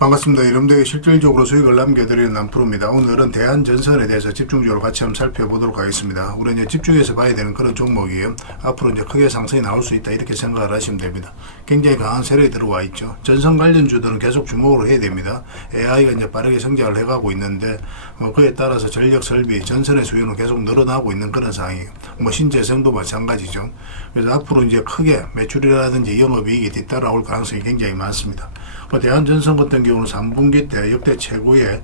반갑습니다. 여러분들에게 실질적으로 수익을 남겨드리는 남프로입니다. 오늘은 대한전선에 대해서 집중적으로 같이 한번 살펴보도록 하겠습니다. 우리 이제 집중해서 봐야 되는 그런 종목이에요. 앞으로 이제 크게 상승이 나올 수 있다 이렇게 생각을 하시면 됩니다. 굉장히 강한 세력이 들어와 있죠. 전선 관련주들은 계속 주목을 해야 됩니다. AI가 이제 빠르게 성장을 해가고 있는데 그에 따라서 전력 설비, 전선의 수요는 계속 늘어나고 있는 그런 상황이에요. 신재생도 마찬가지죠. 그래서 앞으로 이제 크게 매출이라든지 영업이익이 뒤따라올 가능성이 굉장히 많습니다. 대한전선 같은 경우는 3분기 때 역대 최고의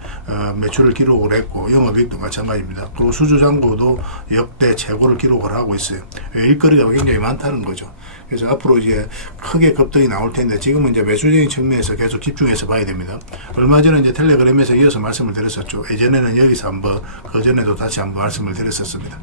매출을 기록을 했고 영업이익도 마찬가지입니다. 그리고 수주잔고도 역대 최고를 기록을 하고 있어요. 일거리가 굉장히 많다는 거죠. 그래서 앞으로 이제 크게 급등이 나올 텐데 지금은 이제 매수적인 측면에서 계속 집중해서 봐야 됩니다. 얼마 전에 이제 텔레그램에서 이어서 말씀을 드렸었죠. 예전에는 여기서 한번, 그 전에도 다시 한번 말씀을 드렸었습니다.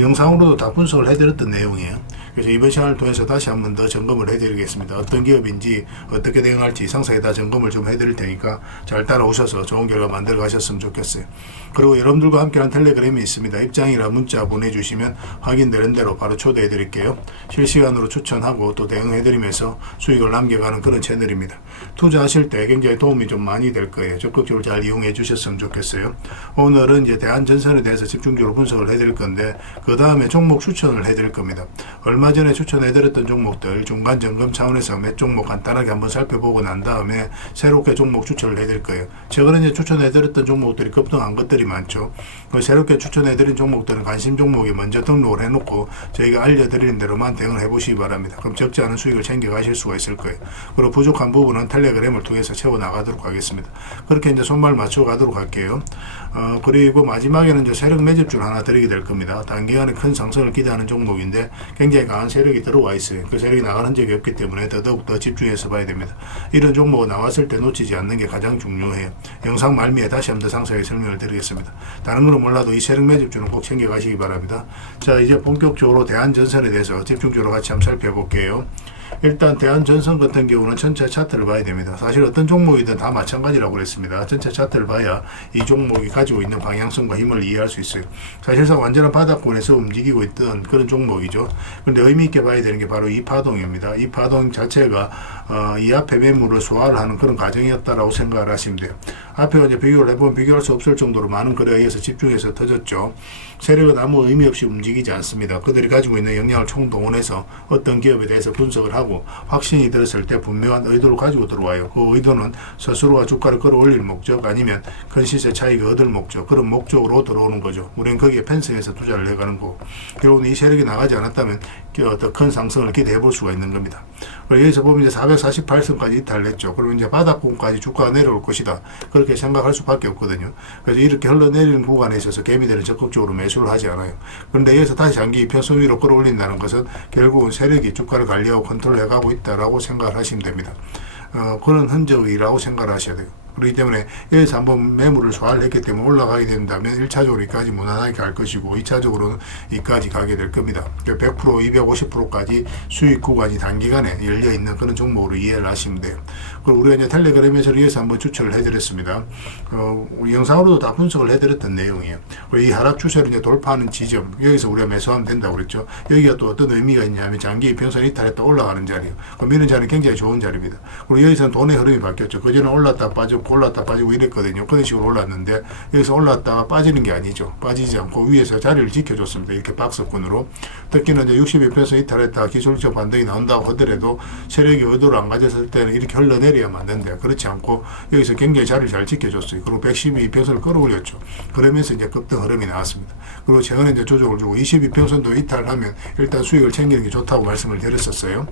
영상으로도 다 분석을 해드렸던 내용이에요. 그래서 이번 시간을 통해서 다시 한번 더 점검을 해드리겠습니다. 어떤 기업인지 어떻게 대응할지 상세히 다 점검을 좀 해드릴 테니까 잘 따라오셔서 좋은 결과 만들어 가셨으면 좋겠어요. 그리고 여러분들과 함께하는 텔레그램이 있습니다. 입장이나 문자 보내주시면 확인되는 대로 바로 초대해 드릴게요. 실시간으로 추천하고 또 대응해드리면서 수익을 남겨가는 그런 채널입니다. 투자하실 때 굉장히 도움이 좀 많이 될 거예요. 적극적으로 잘 이용해 주셨으면 좋겠어요. 오늘은 이제 대한전선에 대해서 집중적으로 분석을 해드릴 건데 그 다음에 종목 추천을 해드릴 겁니다. 얼마 전에 추천해드렸던 종목들 중간 점검 차원에서 몇 종목 간단하게 한번 살펴보고 난 다음에 새롭게 종목 추천을 해드릴 거예요. 최근에 이제 추천해드렸던 종목들이 급등한 것들이 많죠. 새롭게 추천해드린 종목들은 관심 종목에 먼저 등록을 해놓고 저희가 알려드리는 대로만 대응을 해보시기 바랍니다. 그럼 적지 않은 수익을 챙겨가실 수가 있을 거예요. 그리고 부족한 부분은 텔레그램을 통해서 채워나가도록 하겠습니다. 그렇게 이제 손발 맞춰가도록 할게요. 그리고 마지막에는 이제 세력 매집주를 하나 드리게 될 겁니다. 단기간에 큰 상승을 기대하는 종목인데 굉장히 강한 세력이 들어와 있어요. 그 세력이 나가는 적이 없기 때문에 더더욱 더 집중해서 봐야 됩니다. 이런 종목은 나왔을 때 놓치지 않는 게 가장 중요해요. 영상 말미에 다시 한번 더 상세하게 설명을 드리겠습니다. 다른 거는 몰라도 이 세력 매집주는 꼭 챙겨가시기 바랍니다. 자, 이제 본격적으로 대한전선에 대해서 집중적으로 같이 한번 살펴볼게요. 일단 대한전선 같은 경우는 전체 차트를 봐야 됩니다. 사실 어떤 종목이든 다 마찬가지라고 그랬습니다. 전체 차트를 봐야 이 종목이 가지고 있는 방향성과 힘을 이해할 수 있어요. 사실상 완전한 바닥권에서 움직이고 있던 그런 종목이죠. 그런데 의미 있게 봐야 되는 게 바로 이 파동입니다. 이 파동 자체가 이 앞에 매물을 소화를 하는 그런 과정이었다라고 생각을 하시면 돼요. 앞에 이제 비교를 해보면 비교할 수 없을 정도로 많은 거래에 의해서 집중해서 터졌죠. 세력은 아무 의미 없이 움직이지 않습니다. 그들이 가지고 있는 역량을 총동원해서 어떤 기업에 대해서 분석을 하고 확신이 들었을 때 분명한 의도를 가지고 들어와요. 그 의도는 스스로가 주가를 끌어올릴 목적 아니면 큰 시세 차익을 얻을 목적, 그런 목적으로 들어오는 거죠. 우리는 거기에 편성해서 투자를 해가는 거고 결국은 이 세력이 나가지 않았다면 더 큰 상승을 기대해 볼 수가 있는 겁니다. 여기서 보면 이제 448선까지 이탈했죠. 그러면 이제 바닥권까지 주가가 내려올 것이다. 그렇게 생각할 수밖에 없거든요. 그래서 이렇게 흘러내리는 구간에 있어서 개미들은 적극적으로 매수를 하지 않아요. 그런데 여기서 다시 장기 이평선 위로 끌어올린다는 것은 결국은 세력이 주가를 관리하고 컨트롤해가고 있다라고 생각을 하시면 됩니다. 그런 흔적이라고 생각을 하셔야 돼요. 그렇기 때문에 여기서 한번 매물을 소화를 했기 때문에 올라가게 된다면 1차적으로 이까지 무난하게 갈 것이고 2차적으로는 이까지 가게 될 겁니다. 100%, 250%까지 수익 구간이 단기간에 열려있는 그런 종목으로 이해를 하시면 돼요. 그리고 우리가 이제 텔레그램에서 여기서 한번 추천을 해드렸습니다. 영상으로도 다 분석을 해드렸던 내용이에요. 이 하락 추세를 이제 돌파하는 지점, 여기서 우리가 매수하면 된다고 그랬죠. 여기가 또 어떤 의미가 있냐면 장기 이평선 이탈했다 올라가는 자리예요. 미는 자리는 굉장히 좋은 자리입니다. 그리고 여기서는 돈의 흐름이 바뀌었죠. 그전에 올랐다 빠졌고 올랐다 빠지고 이랬거든요. 그런 식으로 올랐는데 여기서 올랐다가 빠지는 게 아니죠. 빠지지 않고 위에서 자리를 지켜줬습니다. 이렇게 박스권으로. 특히나 이제 62평선 이탈했다가 기술적 반등이 나온다고 하더라도 세력이 의도를 안 가졌을 때는 이렇게 흘러내려야만 하는데 그렇지 않고 여기서 굉장히 자리를 잘 지켜줬어요. 그리고 112평선을 끌어올렸죠. 그러면서 이제 급등 흐름이 나왔습니다. 그리고 최근에 이제 조정을 주고 22평선도 이탈하면 일단 수익을 챙기는 게 좋다고 말씀을 드렸었어요.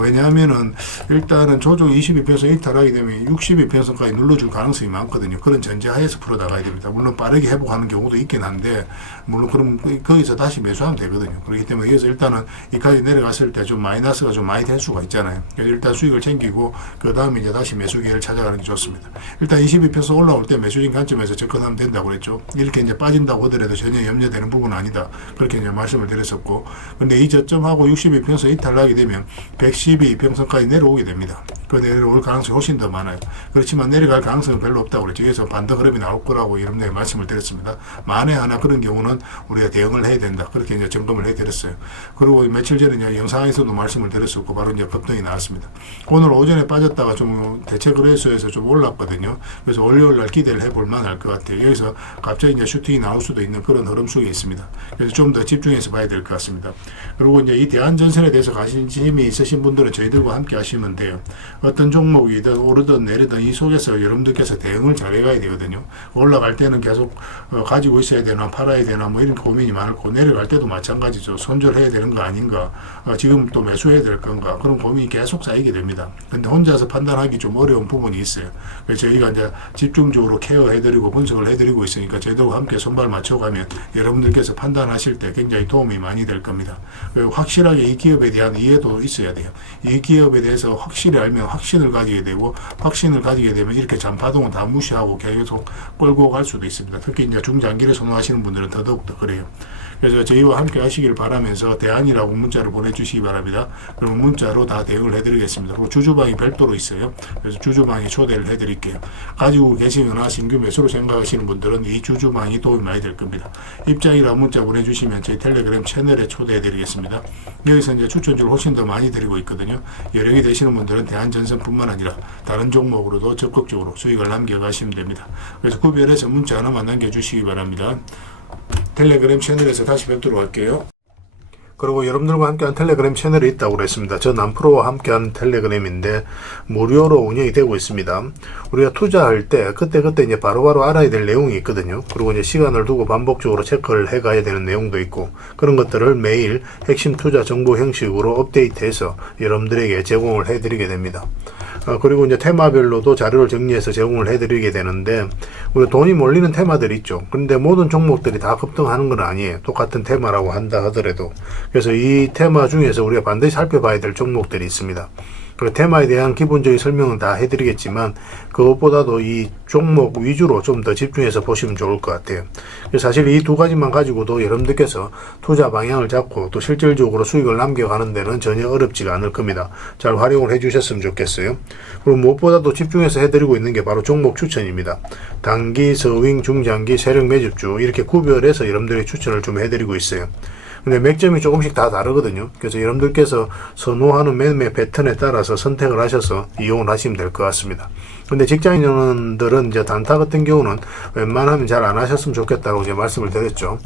왜냐하면은 일단은 조정 22평선 이탈하게 되면 62평선까지 눌러줄 가능성이 많거든요. 그런 전제하에서 풀어나가야 됩니다. 물론 빠르게 회복하는 경우도 있긴 한데 물론 그럼 거기서 다시 매수하면 되거든요. 그렇기 때문에 여기서 일단은 이까지 내려갔을 때 좀 마이너스가 좀 많이 될 수가 있잖아요. 그래서 일단 수익을 챙기고 그 다음에 이제 다시 매수 기회를 찾아가는 게 좋습니다. 일단 22평선 올라올 때 매수진 관점에서 접근하면 된다고 그랬죠. 이렇게 이제 빠진다고 하더라도 전혀 염려되는 부분은 아니다. 그렇게 이제 말씀을 드렸었고, 근데 이 저점하고 62평선 이탈하게 되면 112평선까지 내려오게 됩니다. 그 내려올 가능성이 훨씬 더 많아요. 그렇지만 내려 내려갈 가능성은 별로 없다고 그랬죠. 그래서 반등 흐름이 나올 거라고 여러분들에게 말씀을 드렸습니다. 만에 하나 그런 경우는 우리가 대응을 해야 된다. 그렇게 이제 점검을 해드렸어요. 그리고 며칠 전에 이제 영상에서도 말씀을 드렸었고 바로 이제 급등이 나왔습니다. 오늘 오전에 빠졌다가 좀 대체 거래소에서 좀 올랐거든요. 그래서 월요일 날 기대를 해볼 만할 것 같아요. 여기서 갑자기 이제 슈팅이 나올 수도 있는 그런 흐름 속에 있습니다. 그래서 좀 더 집중해서 봐야 될 것 같습니다. 그리고 이제 이 대한전선에 대해서 관심이 있으신 분들은 저희들과 함께 하시면 돼요. 어떤 종목이든 오르든 내리든 이 속에서 여러분들께서 대응을 잘해가야 되거든요. 올라갈 때는 계속 가지고 있어야 되나 팔아야 되나 뭐 이런 고민이 많고 내려갈 때도 마찬가지죠. 손절해야 되는 거 아닌가, 지금 또 매수해야 될 건가, 그런 고민이 계속 쌓이게 됩니다. 근데 혼자서 판단하기 좀 어려운 부분이 있어요. 그래서 저희가 이제 집중적으로 케어해드리고 분석을 해드리고 있으니까 저희들과 함께 손발 맞춰가면 여러분들께서 판단하실 때 굉장히 도움이 많이 될 겁니다. 그리고 확실하게 이 기업에 대한 이해도 있어야 돼요. 이 기업에 대해서 확실히 알면 확신을 가지게 되고, 확신을 가지게 되면 이렇게 잠파동은 다 무시하고 계속 끌고 갈 수도 있습니다. 특히 이제 중장기를 선호하시는 분들은 더더욱 더 그래요. 그래서 저희와 함께 하시길 바라면서 대안이라고 문자를 보내주시기 바랍니다. 그러면 문자로 다 대응을 해드리겠습니다. 그리고 주주방이 별도로 있어요. 그래서 주주방에 초대를 해드릴게요. 가지고 계시거나 신규 매수로 생각하시는 분들은 이 주주방이 도움이 많이 될 겁니다. 입장이라고 문자 보내주시면 저희 텔레그램 채널에 초대해드리겠습니다. 여기서 이제 추천주를 훨씬 더 많이 드리고 있거든요. 여력이 되시는 분들은 대한전선뿐만 아니라 다른 종목으로도 적극적으로 수익을 남겨가시면 됩니다. 그래서 구별해서 문자 하나만 남겨주시기 바랍니다. 텔레그램 채널에서 다시 뵙도록 할게요. 그리고 여러분들과 함께한 텔레그램 채널이 있다고 그랬습니다. 저 남프로와 함께한 텔레그램인데 무료로 운영이 되고 있습니다. 우리가 투자할 때 그때 이제 바로바로 알아야 될 내용이 있거든요. 그리고 이제 시간을 두고 반복적으로 체크를 해가야 되는 내용도 있고, 그런 것들을 매일 핵심 투자 정보 형식으로 업데이트해서 여러분들에게 제공을 해드리게 됩니다. 그리고 이제 테마별로도 자료를 정리해서 제공을 해드리게 되는데, 우리 돈이 몰리는 테마들이 있죠. 그런데 모든 종목들이 다 급등하는 건 아니에요. 똑같은 테마라고 한다 하더라도. 그래서 이 테마 중에서 우리가 반드시 살펴봐야 될 종목들이 있습니다. 그 테마에 대한 기본적인 설명은 다 해드리겠지만 그것보다도 이 종목 위주로 좀 더 집중해서 보시면 좋을 것 같아요. 사실 이 두 가지만 가지고도 여러분들께서 투자 방향을 잡고 또 실질적으로 수익을 남겨가는 데는 전혀 어렵지가 않을 겁니다. 잘 활용을 해주셨으면 좋겠어요. 그리고 무엇보다도 집중해서 해드리고 있는 게 바로 종목 추천입니다. 단기, 서윙, 중장기, 세력 매집주 이렇게 구별해서 여러분들이 추천을 좀 해드리고 있어요. 근데 맥점이 조금씩 다 다르거든요. 그래서 여러분들께서 선호하는 매매 패턴에 따라서 선택을 하셔서 이용을 하시면 될 것 같습니다. 근데 직장인들은 이제 단타 같은 경우는 웬만하면 잘 안 하셨으면 좋겠다고 이제 말씀을 드렸죠.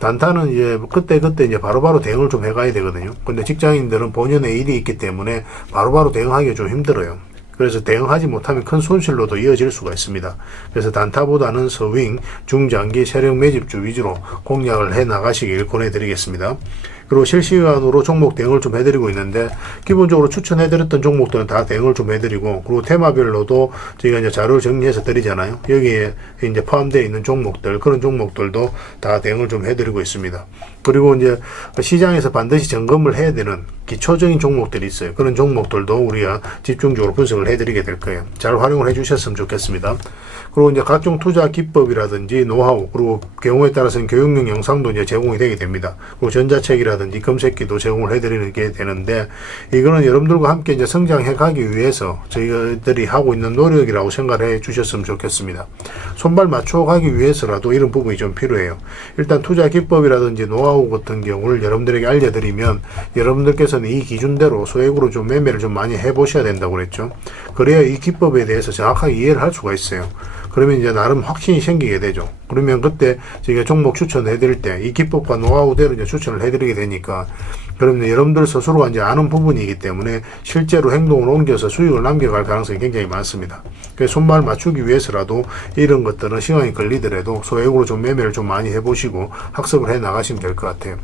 단타는 이제 그때 이제 바로바로 대응을 좀 해가야 되거든요. 근데 직장인들은 본연의 일이 있기 때문에 바로바로 대응하기가 좀 힘들어요. 그래서 대응하지 못하면 큰 손실로도 이어질 수가 있습니다. 그래서 단타보다는 서윙, 중장기, 세력 매집주 위주로 공략을 해 나가시길 권해드리겠습니다. 그리고 실시간으로 종목 대응을 좀 해드리고 있는데, 기본적으로 추천해드렸던 종목들은 다 대응을 좀 해드리고, 그리고 테마별로도 저희가 이제 자료를 정리해서 드리잖아요. 여기에 이제 포함되어 있는 종목들, 그런 종목들도 다 대응을 좀 해드리고 있습니다. 그리고 이제 시장에서 반드시 점검을 해야 되는 기초적인 종목들이 있어요. 그런 종목들도 우리가 집중적으로 분석을 해드리게 될 거예요. 잘 활용을 해주셨으면 좋겠습니다. 그리고 이제 각종 투자 기법이라든지 노하우, 그리고 경우에 따라서는 교육용 영상도 이제 제공이 되게 됩니다. 그리고 전자책이라든지 검색기도 제공을 해드리는 게 되는데, 이거는 여러분들과 함께 이제 성장해 가기 위해서 저희들이 하고 있는 노력이라고 생각해 주셨으면 좋겠습니다. 손발 맞춰 가기 위해서라도 이런 부분이 좀 필요해요. 일단 투자 기법이라든지 노하우 같은 경우를 여러분들에게 알려드리면 여러분들께서는 이 기준대로 소액으로 좀 매매를 좀 많이 해보셔야 된다고 그랬죠. 그래야 이 기법에 대해서 정확하게 이해를 할 수가 있어요. 그러면 이제 나름 확신이 생기게 되죠. 그러면 그때 저희가 종목 추천해 드릴 때 이 기법과 노하우대로 이제 추천을 해 드리게 되니까, 그러면 여러분들 스스로가 이제 아는 부분이기 때문에 실제로 행동을 옮겨서 수익을 남겨갈 가능성이 굉장히 많습니다. 그래서 손발 맞추기 위해서라도 이런 것들은 시간이 걸리더라도 소액으로 좀 매매를 좀 많이 해보시고 학습을 해 나가시면 될 것 같아요.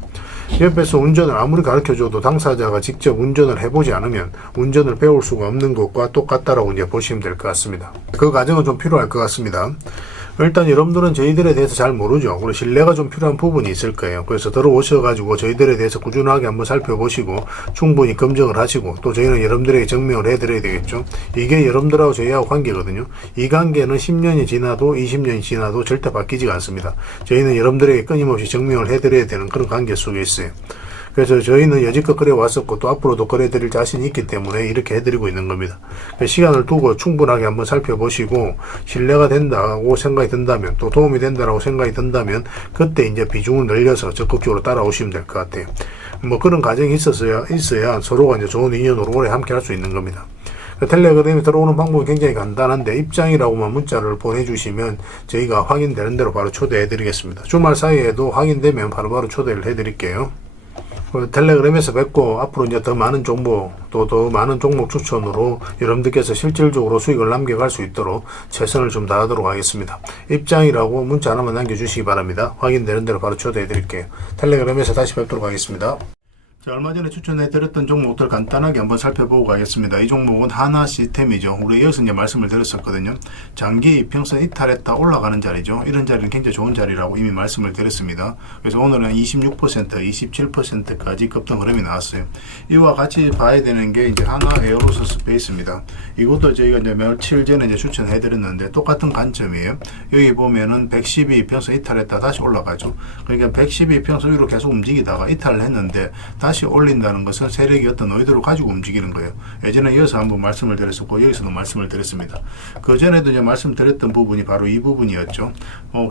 옆에서 운전을 아무리 가르쳐줘도 당사자가 직접 운전을 해보지 않으면 운전을 배울 수가 없는 것과 똑같다라고 이제 보시면 될 것 같습니다. 그 과정은 좀 필요할 것 같습니다. 일단 여러분들은 저희들에 대해서 잘 모르죠. 그리고 신뢰가 좀 필요한 부분이 있을 거예요. 그래서 들어오셔가지고 저희들에 대해서 꾸준하게 한번 살펴보시고 충분히 검증을 하시고, 또 저희는 여러분들에게 증명을 해드려야 되겠죠. 이게 여러분들하고 저희하고 관계거든요. 이 관계는 10년이 지나도 20년이 지나도 절대 바뀌지가 않습니다. 저희는 여러분들에게 끊임없이 증명을 해드려야 되는 그런 관계 속에 있어요. 그래서 저희는 여지껏 그래 왔었고 또 앞으로도 그래 드릴 자신이 있기 때문에 이렇게 해드리고 있는 겁니다. 시간을 두고 충분하게 한번 살펴보시고 신뢰가 된다고 생각이 든다면, 또 도움이 된다고 생각이 든다면 그때 이제 비중을 늘려서 적극적으로 따라오시면 될 것 같아요. 뭐 그런 과정이 있어야 서로가 이제 좋은 인연으로 오래 함께 할 수 있는 겁니다. 텔레그램에 들어오는 방법이 굉장히 간단한데, 입장이라고만 문자를 보내주시면 저희가 확인되는 대로 바로 초대해 드리겠습니다. 주말 사이에도 확인되면 바로바로 초대를 해 드릴게요. 텔레그램에서 뵙고 앞으로 이제 더 많은 정보, 또 더 많은 종목 추천으로 여러분들께서 실질적으로 수익을 남겨갈 수 있도록 최선을 좀 다하도록 하겠습니다. 입장이라고 문자 하나만 남겨주시기 바랍니다. 확인되는 대로 바로 초대해 드릴게요. 텔레그램에서 다시 뵙도록 하겠습니다. 자, 얼마 전에 추천해드렸던 종목들 간단하게 한번 살펴보고 가겠습니다. 이 종목은 하나 시스템이죠. 우리 여기서 이제 말씀을 드렸었거든요. 장기 이평선 이탈했다 올라가는 자리죠. 이런 자리는 굉장히 좋은 자리라고 이미 말씀을 드렸습니다. 그래서 오늘은 26%, 27%까지 급등 흐름이 나왔어요. 이와 같이 봐야 되는 게 이제 하나 에어로스 스페이스입니다. 이것도 저희가 이제 며칠 전에 이제 추천해드렸는데 똑같은 관점이에요. 여기 보면은 112평선 이탈했다 다시 올라가죠. 그러니까 112평선 위로 계속 움직이다가 이탈을 했는데 다시 올린다는 것은 세력이 어떤 의도를 가지고 움직이는 거예요. 예전에 이어서 한번 말씀을 드렸었고 여기서도 말씀을 드렸습니다. 그 전에도 이제 말씀드렸던 부분이 바로 이 부분이었죠.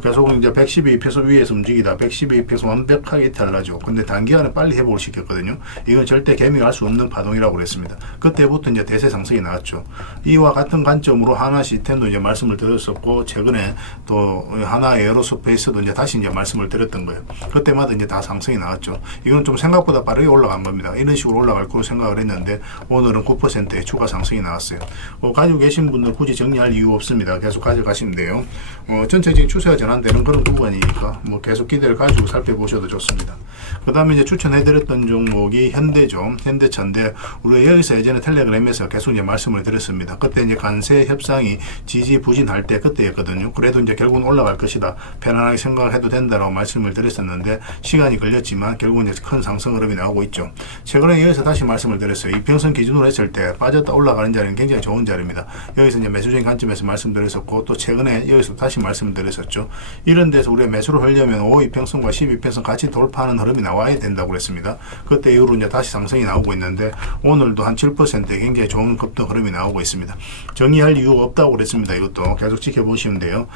계속 이제 112평선 위에서 움직이다 112평선 완벽하게 이탈나죠. 근데 단기간에 빨리 회복을 시켰거든요. 이건 절대 개미할 수 없는 파동이라고 그랬습니다. 그때부터 이제 대세 상승이 나왔죠. 이와 같은 관점으로 하나 시스템도 이제 말씀을 드렸었고, 최근에 또 하나 에어로스페이스도 이제 다시 이제 말씀을 드렸던 거예요. 그때마다 이제 다 상승이 나왔죠. 이건 좀 생각보다 빠르게 올라간 겁니다. 이런 식으로 올라갈 거로 생각을 했는데 오늘은 9%의 추가 상승이 나왔어요. 가지고 계신 분들 굳이 정리할 이유 없습니다. 계속 가져가시면 돼요. 전체적인 추세가 전환되는 그런 구간이니까 뭐 계속 기대를 가지고 살펴보셔도 좋습니다. 그 다음에 이제 추천해드렸던 종목이 현대죠. 현대차인데 우리가 여기서 예전에 텔레그램에서 계속 이제 말씀을 드렸습니다. 그때 이제 관세 협상이 지지부진할 때 그때였거든요. 그래도 이제 결국은 올라갈 것이다, 편안하게 생각을 해도 된다라고 말씀을 드렸었는데 시간이 걸렸지만 결국은 이제 큰 상승 흐름이 나오고 있죠. 최근에 여기서 다시 말씀을 드렸어요. 이평선 기준으로 했을 때 빠졌다 올라가는 자리는 굉장히 좋은 자리입니다. 여기서 이제 매수적인 관점에서 말씀드렸었고, 또 최근에 여기서 다시 말씀을 드렸었죠. 이런 데서 우리가 매수를 하려면 5이평선과 12평선 같이 돌파하는 흐름이 나와야 된다고 그랬습니다. 그때 이후로 이제 다시 상승이 나오고 있는데 오늘도 한 7%의 굉장히 좋은 급등 흐름이 나오고 있습니다. 정의할 이유가 없다고 그랬습니다. 이것도 계속 지켜보시면 돼요.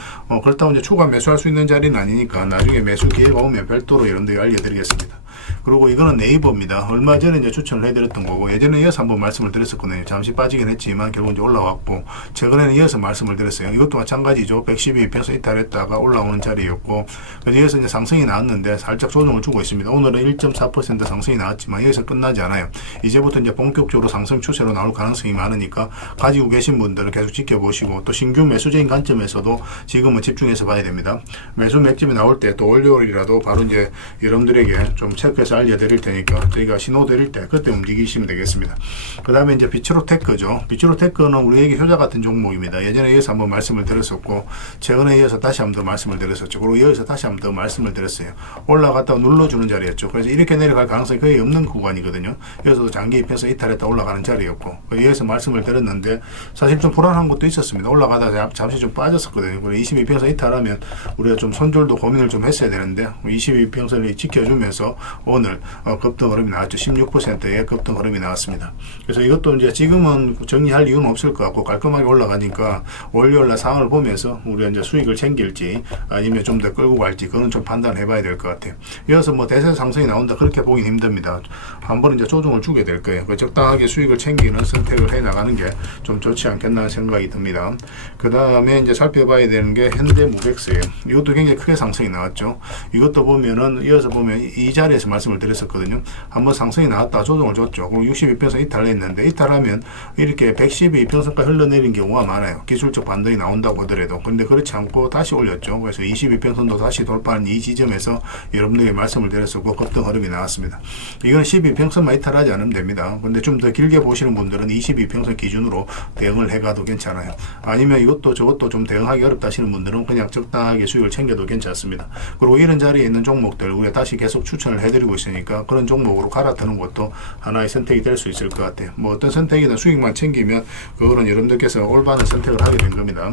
그렇다고 이제 추가 매수할 수 있는 자리는 아니니까 나중에 매수 기회가 오면 별도로 여러분들이 알려드리겠습니다. 그리고 이거는 네이버입니다. 얼마 전에 이제 추천을 해드렸던 거고, 예전에 이어서 한번 말씀을 드렸었거든요. 잠시 빠지긴 했지만 결국 이제 올라왔고, 최근에는 이어서 말씀을 드렸어요. 이것도 마찬가지죠. 112평선 이탈했다가 올라오는 자리였고, 그래서 이어서 이제 상승이 나왔는데 살짝 조정을 주고 있습니다. 오늘은 1.4% 상승이 나왔지만 여기서 끝나지 않아요. 이제부터 이제 본격적으로 상승 추세로 나올 가능성이 많으니까 가지고 계신 분들은 계속 지켜보시고, 또 신규 매수적인 관점에서도 지금은 집중해서 봐야 됩니다. 매수 맥집이 나올 때 또 월요일이라도 바로 이제 여러분들에게 좀 체크해서 알려드릴 테니까 저희가 신호 드릴 때 그때 움직이시면 되겠습니다. 그 다음에 이제 비츠로테크죠. 비츠로테크는 우리에게 효자 같은 종목입니다. 예전에 이어서 한번 말씀을 드렸었고, 최근에 이어서 다시 한번 더 말씀을 드렸었죠. 그리고 이어서 다시 한번 더 말씀을 드렸어요. 올라갔다가 눌러주는 자리였죠. 그래서 이렇게 내려갈 가능성이 거의 없는 구간이거든요. 여기서도 장기 입혀서 이탈했다 올라가는 자리였고, 이어서 말씀을 드렸는데 사실 좀 불안한 것도 있었습니다. 올라가다가 잠시 좀 빠졌었거든요. 그리고 22평선 이탈하면 우리가 좀 손절도 고민을 좀 했어야 되는데 22평선이 지켜주면서 오늘 급등 흐름이 나왔죠. 16%의 급등 흐름이 나왔습니다. 그래서 이것도 이제 지금은 정리할 이유는 없을 것 같고, 깔끔하게 올라가니까 월요일날 상황을 보면서 우리가 이제 수익을 챙길지 아니면 좀 더 끌고 갈지 그건 좀 판단해 봐야 될 것 같아요. 이어서 뭐 대세 상승이 나온다 그렇게 보긴 힘듭니다. 한번 이제 조정을 주게 될 거예요. 적당하게 수익을 챙기는 선택을 해 나가는 게 좀 좋지 않겠나 생각이 듭니다. 그 다음에 이제 살펴봐야 되는 게 현대무백스예요. 이것도 굉장히 크게 상승이 나왔죠. 이것도 보면은 이어서 보면 이 자리에서 말씀을 드렸었거든요. 한번 상승이 나왔다 조정을 줬죠. 그럼 62평선 이탈했는데, 이탈하면 이렇게 112평선까지 흘러내린 경우가 많아요. 기술적 반등이 나온다고 하더라도. 근데 그렇지 않고 다시 올렸죠. 그래서 22평선도 다시 돌파한 이 지점에서 여러분들에게 말씀을 드렸었고 급등 흐름이 나왔습니다. 이건 12평선만 이탈하지 않으면 됩니다. 근데 좀 더 길게 보시는 분들은 22평선 기준으로 대응을 해가도 괜찮아요. 아니면 이것도 저것도 좀 대응하기 어렵다 하시는 분들은 그냥 적당하게 수익을 챙겨도 괜찮습니다. 그리고 이런 자리에 있는 종목들 우리가 다시 계속 추천을 해드리고 있으니까 그런 종목으로 갈아타는 것도 하나의 선택이 될 수 있을 것 같아요. 뭐 어떤 선택이든 수익만 챙기면 그거는 여러분들께서 올바른 선택을 하게 된 겁니다.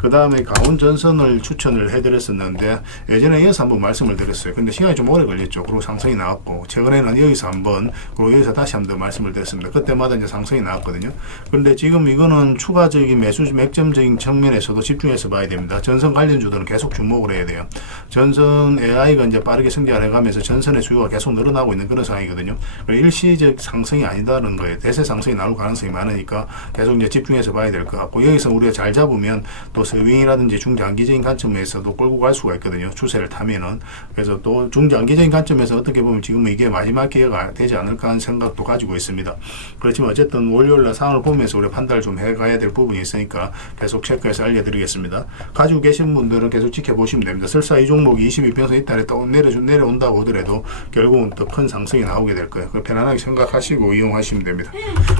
그 그 다음에 강원전선을 추천을 해드렸었는데 예전에 이어서 한번 말씀을 드렸어요. 근데 시간이 좀 오래 걸렸죠. 그리고 상승이 나왔고 최근에는 여기서 한번 그리고 여기서 다시 한번 말씀을 드렸습니다. 그때마다 이제 상승이 나왔거든요. 그런데 지금 이거는 추가적인 매수 맥점적인 측면에서도 집중해서 봐야 됩니다. 전선 관련주들은 계속 주목을 해야 돼요. 전선 AI가 이제 빠르게 성장을 해가면서 전선의 수요가 계속 늘어나고 있는 그런 상황이거든요. 일시적 상승이 아니다는 거예요. 대세 상승이 나올 가능성이 많으니까 계속 이제 집중해서 봐야 될 것 같고 여기서 우리가 잘 잡으면 또 스윙이라든지 중장기적인 관점에서도 끌고 갈 수가 있거든요. 추세를 타면은. 그래서 또 중장기적인 관점에서 어떻게 보면 지금 이게 마지막 기회가 되지 않을까 하는 생각도 가지고 있습니다. 그렇지만 어쨌든 월요일날 상황을 보면서 우리가 판단을 좀 해가야 될 부분이 있으니까 계속 체크해서 알려드리겠습니다. 가지고 계신 분들은 계속 지켜보시면 됩니다. 설사 이 종목이 22평선 이탈에 또 내려온다고 하더라도 결국은 더 큰 상승이 나오게 될 거예요. 편안하게 생각하시고 이용하시면 됩니다.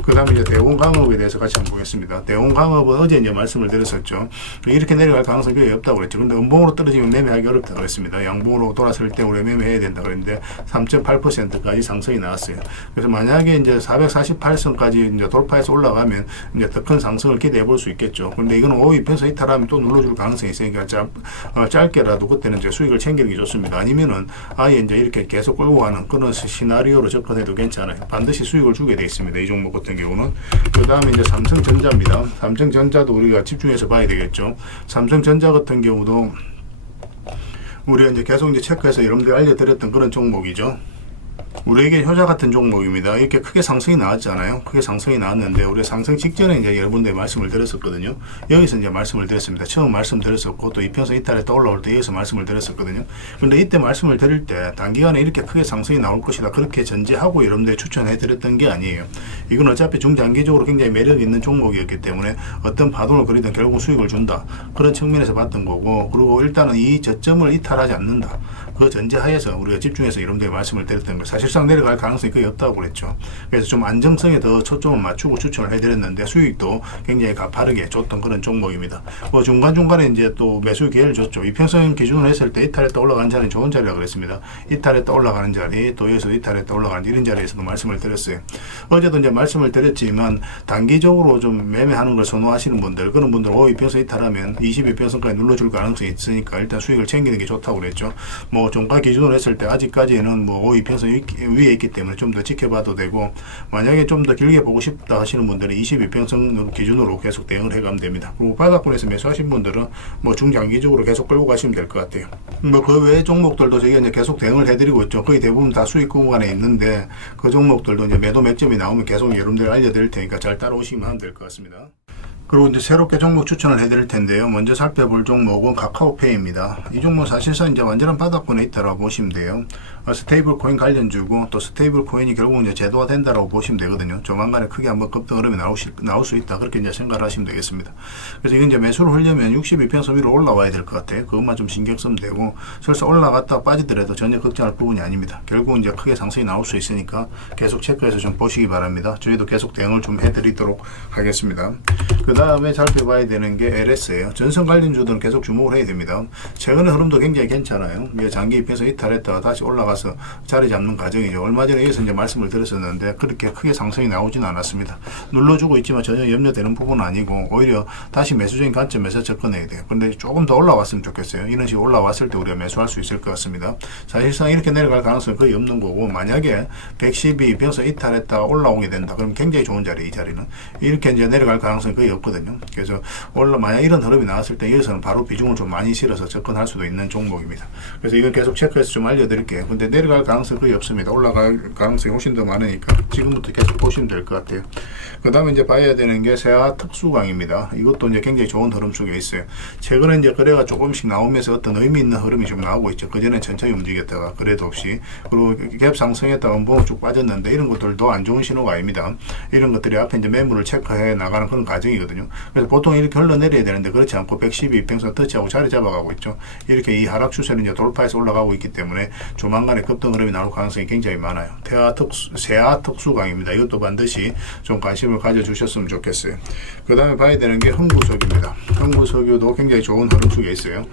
그 다음에 이제 대원강업에 대해서 같이 한번 보겠습니다. 대원강업은 어제 이제 말씀을 드렸었죠. 이렇게 내려갈 가능성이 거의 없다고 그랬죠. 근데 음봉으로 떨어지면 매매하기 어렵다고 그랬습니다. 양봉으로 돌아설 때 우리가 매매해야 된다 그랬는데 3.8%까지 상승이 나왔어요. 그래서 만약에 이제 448선까지 이제 돌파해서 올라가면 이제 더 큰 상승을 기대해 볼 수 있겠죠. 근데 이건 5위편서 이탈하면 또 눌러줄 가능성이 있으니까 짧게라도 그때는 이제 수익을 챙기는 게 좋습니다. 아니면은 아예 이제 이렇게 계속 끌고 가는 그런 시나리오로 접근해도 괜찮아요. 반드시 수익을 주게 돼 있습니다. 이 종목 같은 경우는. 그 다음에 이제 삼성전자입니다. 삼성전자도 우리가 집중해서 봐야 되겠죠. 삼성전자 같은 경우도 우리가 이제 계속 이제 체크해서 여러분들 알려드렸던 그런 종목이죠. 우리에게 효자 같은 종목입니다. 이렇게 크게 상승이 나왔잖아요. 크게 상승이 나왔는데 우리 상승 직전에 이제 여러분들 말씀을 드렸었거든요. 여기서 이제 말씀을 드렸습니다. 처음 말씀드렸었고 또 이평선 이탈에 또 올라올 때 여기서 말씀을 드렸었거든요. 근데 이때 말씀을 드릴 때 단기간에 이렇게 크게 상승이 나올 것이다 그렇게 전제하고 여러분들 추천해 드렸던 게 아니에요. 이건 어차피 중장기적으로 굉장히 매력 있는 종목이었기 때문에 어떤 파동을 그리든 결국 수익을 준다 그런 측면에서 봤던 거고, 그리고 일단은 이 저점을 이탈하지 않는다 그 전제하에서 우리가 집중해서 여러분들 말씀을 드렸던 거. 사실상 내려갈 가능성이 거의 없다고 그랬죠. 그래서 좀 안정성에 더 초점을 맞추고 추천을 해드렸는데 수익도 굉장히 가파르게 줬던 그런 종목입니다. 중간중간에 이제 또 매수 기회를 줬죠. 이평선 기준으로 했을 때 이탈했다 올라가는 자리는 좋은 자리라고 그랬습니다. 이탈했다 올라가는 자리, 또 여기서 이탈했다 올라가는 이런 자리에서도 말씀을 드렸어요. 어제도 이제 말씀을 드렸지만 단기적으로 좀 매매하는 걸 선호하시는 분들, 그런 분들은 이평선 이탈하면 22평선까지 눌러줄 가능성이 있으니까 일단 수익을 챙기는 게 좋다고 그랬죠. 종가 기준으로 했을 때 아직까지는 5위평선 위에 있기 때문에 좀 더 지켜봐도 되고, 만약에 좀 더 길게 보고 싶다 하시는 분들은 22평선 기준으로 계속 대응을 해가면 됩니다. 그리고 바닥권에서 매수하신 분들은 중장기적으로 계속 끌고 가시면 될 것 같아요. 그 외의 종목들도 저희가 이제 계속 대응을 해드리고 있죠. 거의 대부분 다 수익 구간에 있는데 그 종목들도 이제 매도 맥점이 나오면 계속 여러분들 알려드릴 테니까 잘 따라오시면 하면 될 것 같습니다. 그리고 이제 새롭게 종목 추천을 해드릴 텐데요. 먼저 살펴볼 종목은 카카오페이입니다. 이 종목 사실상 이제 완전한 바닥권에 있다라고 보시면 돼요. 스테이블 코인 관련주고 또 스테이블 코인이 결국 이제 제도화 된다라고 보시면 되거든요. 조만간에 크게 한번 급등 흐름이 나올 수 있다 그렇게 이제 생각을 하시면 되겠습니다. 그래서 이건 이제 매수를 하려면 62평선 위로 올라와야 될 것 같아요. 그것만 좀 신경 쓰면 되고, 설사 올라갔다 빠지더라도 전혀 걱정할 부분이 아닙니다. 결국 이제 크게 상승이 나올 수 있으니까 계속 체크해서 좀 보시기 바랍니다. 저희도 계속 대응을 좀 해드리도록 하겠습니다. 그 다음에 살펴봐야 되는 게 LS예요. 전선 관련주들은 계속 주목을 해야 됩니다. 최근의 흐름도 굉장히 괜찮아요. 장기 입에서 이탈했다가 다시 올라가서 자리 잡는 과정이죠. 얼마 전에 여기서 이제 말씀을 드렸었는데 그렇게 크게 상승이 나오진 않았습니다. 눌러주고 있지만 전혀 염려되는 부분은 아니고 오히려 다시 매수적인 관점에서 접근해야 돼요. 근데 조금 더 올라왔으면 좋겠어요. 이런 식으로 올라왔을 때 우리가 매수할 수 있을 것 같습니다. 사실상 이렇게 내려갈 가능성은 거의 없는 거고, 만약에 112평선 이탈했다가 올라오게 된다 그럼 굉장히 좋은 자리, 이 자리는 이렇게 이제 내려갈 가능성이 거의 없거든요. 그래서 만약 이런 흐름이 나왔을 때 여기서는 바로 비중을 좀 많이 실어서 접근할 수도 있는 종목입니다. 그래서 이건 계속 체크해서 좀 알려드릴게요. 근데 내려갈 가능성이 거의 없습니다. 올라갈 가능성이 훨씬 더 많으니까 지금부터 계속 보시면 될 것 같아요. 그 다음에 이제 봐야 되는 게 세아 특수광입니다. 이것도 이제 굉장히 좋은 흐름 속에 있어요. 최근에 이제 거래가 조금씩 나오면서 어떤 의미 있는 흐름이 좀 나오고 있죠. 그전에 천천히 움직였다가 거래도 없이, 그리고 갭 상승했다가 음봉 쭉 빠졌는데 이런 것들도 안 좋은 신호가 아닙니다. 이런 것들이 앞에 이제 매물을 체크해 나가는 그런 과정이거든요. 그래서 보통 이렇게 흘러내려야 되는데 그렇지 않고 112평선 터치하고 자리 잡아가고 있죠. 이렇게 이 하락 추세는 이제 돌파해서 올라가고 있기 때문에 조만간에 급등 흐름이 나올 가능성이 굉장히 많아요. 세아 특수광입니다. 이것도 반드시 좀 관심을 가져주셨으면 좋겠어요. 그 다음에 봐야 되는 게 흥구석유입니다. 흥구석유도 굉장히 좋은 흐름 속에 있어요.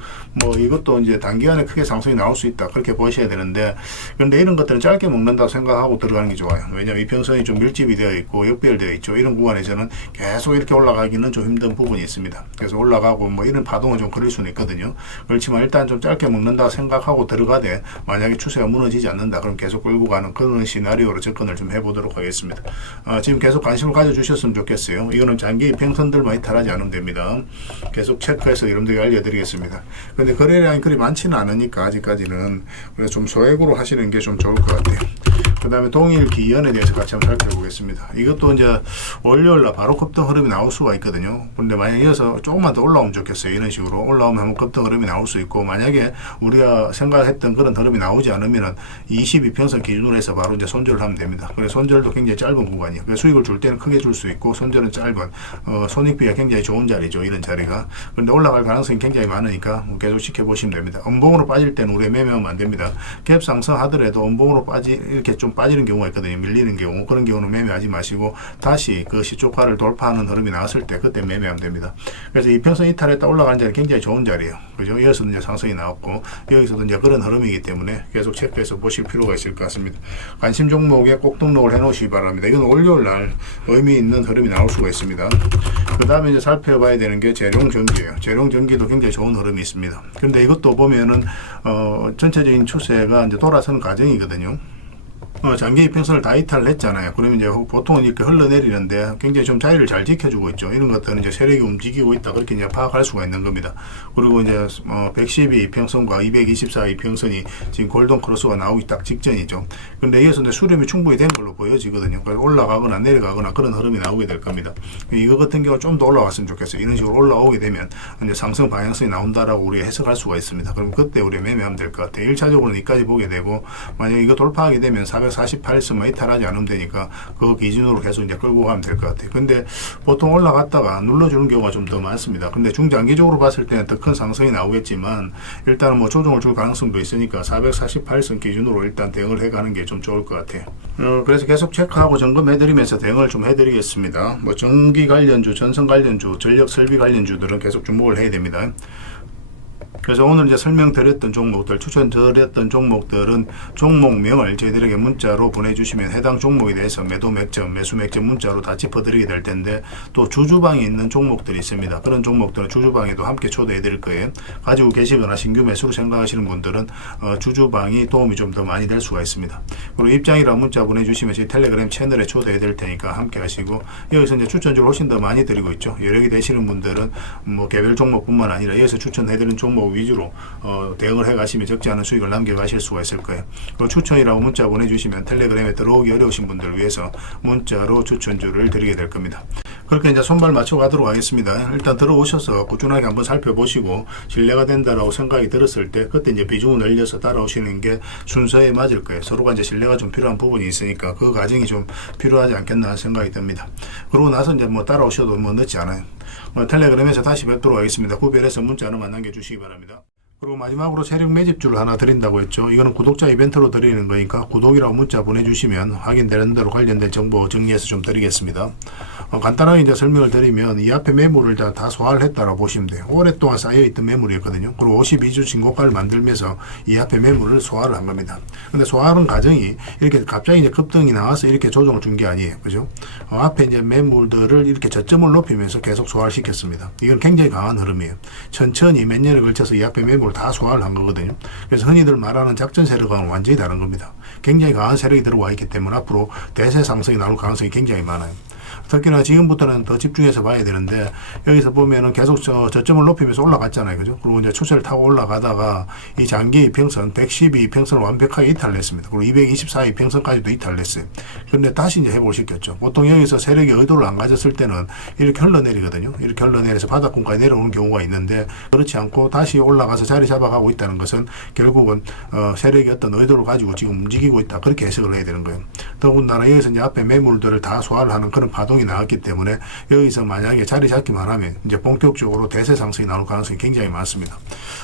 이것도 이제 단기간에 크게 상승이 나올 수 있다 그렇게 보셔야 되는데, 그런데 이런 것들은 짧게 먹는다고 생각하고 들어가는 게 좋아요. 왜냐하면 이평선이 좀 밀집이 되어 있고 역배열되어 있죠. 이런 구간에서는 계속 이렇게 올라가기 예측하기는 좀 힘든 부분이 있습니다. 그래서 올라가고 뭐 이런 파동은 좀 그럴 수는 있거든요. 그렇지만 일단 좀 짧게 먹는다 생각하고 들어가되 만약에 추세가 무너지지 않는다 그럼 계속 끌고 가는 그런 시나리오로 접근을 좀 해보도록 하겠습니다. 지금 계속 관심을 가져주셨으면 좋겠어요. 이거는 장기 평선들만 이탈하지 않으면 됩니다. 계속 체크해서 여러분들에게 알려드리겠습니다. 근데 거래량이 그리 많지는 않으니까 아직까지는 그래서 좀 소액으로 하시는 게 좀 좋을 것 같아요. 그 다음에 동일 기연에 대해서 같이 한번 살펴보겠습니다. 이것도 이제 월요일날 바로 급등 흐름이 나올 수가 있거든요. 근데 만약에 이어서 조금만 더 올라오면 좋겠어요. 이런 식으로 올라오면 한번 급등 흐름이 나올 수 있고, 만약에 우리가 생각했던 그런 흐름이 나오지 않으면은 22평선 기준으로 해서 바로 이제 손절을 하면 됩니다. 그래서 손절도 굉장히 짧은 구간이에요. 그래서 수익을 줄 때는 크게 줄 수 있고, 손절은 짧은, 손익비가 굉장히 좋은 자리죠. 이런 자리가. 그런데 올라갈 가능성이 굉장히 많으니까 계속 지켜보시면 됩니다. 음봉으로 빠질 때는 우리가 매매하면 안 됩니다. 갭 상승하더라도 음봉으로 이렇게 좀 빠지는 경우가 있거든요. 밀리는 경우. 그런 경우는 매매하지 마시고 다시 그 시초가를 돌파하는 흐름이 나왔을 때 그때 매매하면 됩니다. 그래서 이 평선 이탈했다 올라가는 자리 굉장히 좋은 자리예요. 그죠? 여기서도 이제 상승이 나왔고 여기서도 이제 그런 흐름이기 때문에 계속 체크해서 보실 필요가 있을 것 같습니다. 관심 종목에 꼭 등록을 해 놓으시기 바랍니다. 이건 월요일 날 의미 있는 흐름이 나올 수가 있습니다. 그 다음에 이제 살펴봐야 되는 게 재룡전기예요. 재룡전기도 굉장히 좋은 흐름이 있습니다. 그런데 이것도 보면은 전체적인 추세가 이제 돌아서는 과정이거든요. 장기 이평선을 다 이탈을 했잖아요. 그러면 이제 보통은 이렇게 흘러내리는데 굉장히 좀 자리를 잘 지켜주고 있죠. 이런 것들은 이제 세력이 움직이고 있다. 그렇게 이제 파악할 수가 있는 겁니다. 그리고 이제 112 이평선과 224 이평선이 지금 골든 크로스가 나오기 딱 직전이죠. 근데 여기서 이제 수렴이 충분히 된 걸로 보여지거든요. 그래서 올라가거나 내려가거나 그런 흐름이 나오게 될 겁니다. 이거 같은 경우 좀 더 올라왔으면 좋겠어요. 이런 식으로 올라오게 되면 이제 상승 방향성이 나온다라고 우리가 해석할 수가 있습니다. 그럼 그때 우리가 매매하면 될 것 같아요. 1차적으로는 이까지 보게 되고, 만약에 이거 돌파하게 되면 448선만 이탈하지 않으면 되니까 그 기준으로 계속 이제 끌고 가면 될 것 같아요. 근데 보통 올라갔다가 눌러주는 경우가 좀 더 많습니다. 근데 중장기적으로 봤을 때는 더 큰 상승이 나오겠지만 일단은 뭐 조정을 줄 가능성도 있으니까 448선 기준으로 일단 대응을 해가는 게 좀 좋을 것 같아요. 그래서 계속 체크하고 점검해드리면서 대응을 좀 해드리겠습니다. 뭐 전기 관련주, 전선 관련주, 전력 설비 관련주들은 계속 주목을 해야 됩니다. 그래서 오늘 이제 설명드렸던 종목들, 추천드렸던 종목들은 종목명을 저희들에게 문자로 보내주시면 해당 종목에 대해서 매도 맥점, 매수 맥점 문자로 다 짚어드리게 될 텐데, 또 주주방에 있는 종목들이 있습니다. 그런 종목들은 주주방에도 함께 초대해 드릴 거예요. 가지고 계시거나 신규 매수로 생각하시는 분들은 주주방이 도움이 좀 더 많이 될 수가 있습니다. 그리고 입장이라 문자 보내주시면 저희 텔레그램 채널에 초대해 드릴 테니까 함께 하시고, 여기서 이제 추천주를 훨씬 더 많이 드리고 있죠. 여력이 되시는 분들은 뭐 개별 종목뿐만 아니라 여기서 추천해 드리는 종목 위주로 대응을 해 가시면 적지 않은 수익을 남겨 가실 수가 있을 거예요. 그리고 추천이라고 문자 보내주시면 텔레그램에 들어오기 어려우신 분들을 위해서 문자로 추천주를 드리게 될 겁니다. 그렇게 이제 손발 맞춰 가도록 하겠습니다. 일단 들어오셔서 꾸준하게 한번 살펴보시고 신뢰가 된다라고 생각이 들었을 때 그때 이제 비중을 늘려서 따라오시는 게 순서에 맞을 거예요. 서로가 이제 신뢰가 좀 필요한 부분이 있으니까 그 과정이 좀 필요하지 않겠나 생각이 듭니다. 그러고 나서 이제 뭐 따라오셔도 뭐 늦지 않아요. 텔레그램에서 다시 뵙도록 하겠습니다. 구별해서 문자 하나만 남겨주시기 바랍니다. 그리고 마지막으로 세력 매집주를 하나 드린다고 했죠. 이거는 구독자 이벤트로 드리는 거니까 구독이라고 문자 보내주시면 확인되는 대로 관련된 정보 정리해서 좀 드리겠습니다. 간단하게 이제 설명을 드리면 이 앞에 매물을 다 소화를 했다라고 보시면 돼요. 오랫동안 쌓여있던 매물이었거든요. 그리고 52주 신고가를 만들면서 이 앞에 매물을 소화를 한 겁니다. 근데 소화하는 과정이 이렇게 갑자기 이제 급등이 나와서 이렇게 조정을 준 게 아니에요. 그죠? 앞에 이제 매물들을 이렇게 저점을 높이면서 계속 소화를 시켰습니다. 이건 굉장히 강한 흐름이에요. 천천히 몇 년에 걸쳐서 이 앞에 매물을 다 소화를 한 거거든요. 그래서 흔히들 말하는 작전 세력과는 완전히 다른 겁니다. 굉장히 강한 세력이 들어와 있기 때문에 앞으로 대세 상승이 나올 가능성이 굉장히 많아요. 특히나 지금부터는 더 집중해서 봐야 되는데, 여기서 보면은 계속 저점을 높이면서 올라갔잖아요. 그죠? 그리고 이제 추세를 타고 올라가다가 이 장기 이평선 112 이평선을 완벽하게 이탈냈습니다. 그리고 224 이평선까지도 이탈냈어요. 그런데 다시 이제 회복을 시켰죠. 보통 여기서 세력이 의도를 안 가졌을 때는 이렇게 흘러내리거든요. 이렇게 흘러내려서 바닥권까지 내려오는 경우가 있는데, 그렇지 않고 다시 올라가서 자리 잡아가고 있다는 것은 결국은 세력이 어떤 의도를 가지고 지금 움직이고 있다. 그렇게 해석을 해야 되는 거예요. 더군다나 여기서 이제 앞에 매물들을 다 소화를 하는 그런 파동이 나왔기 때문에 여기서 만약에 자리 잡기만 하면 이제 본격적으로 대세 상승이 나올 가능성이 굉장히 많습니다.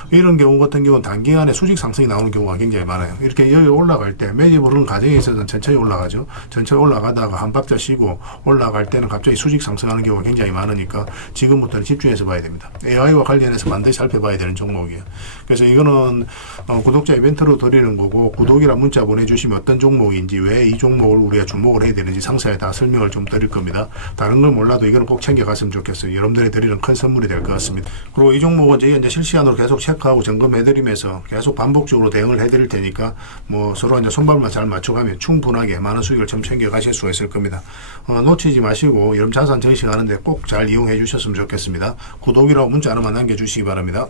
이런 경우 같은 경우는 단기간에 수직 상승이 나오는 경우가 굉장히 많아요. 이렇게 여기 올라갈 때 매집을 하는 과정에 있어서는 천천히 올라가죠. 천천히 올라가다가 한 박자 쉬고 올라갈 때는 갑자기 수직 상승하는 경우가 굉장히 많으니까 지금부터는 집중해서 봐야 됩니다. AI와 관련해서 반드시 살펴봐야 되는 종목이에요. 그래서 이거는 구독자 이벤트로 드리는 거고, 구독이라 문자 보내주시면 어떤 종목인지, 왜 이 종목 쪽을 우리가 주목을 해야 되는지 상세히 다 설명을 좀 드릴 겁니다. 다른 걸 몰라도 이거는 꼭 챙겨갔으면 좋겠어요. 여러분들이 드리는 큰 선물이 될 것 같습니다. 그리고 이 종목은 저희가 이제 실시간으로 계속 체크하고 점검해드리면서 계속 반복적으로 대응을 해드릴 테니까 뭐 서로 이제 손발만 잘 맞춰가면 충분하게 많은 수익을 좀 챙겨가실 수가 있을 겁니다. 놓치지 마시고 여러분 자산 전시하는데 꼭 잘 이용해 주셨으면 좋겠습니다. 구독이라고 문자 하나만 남겨주시기 바랍니다.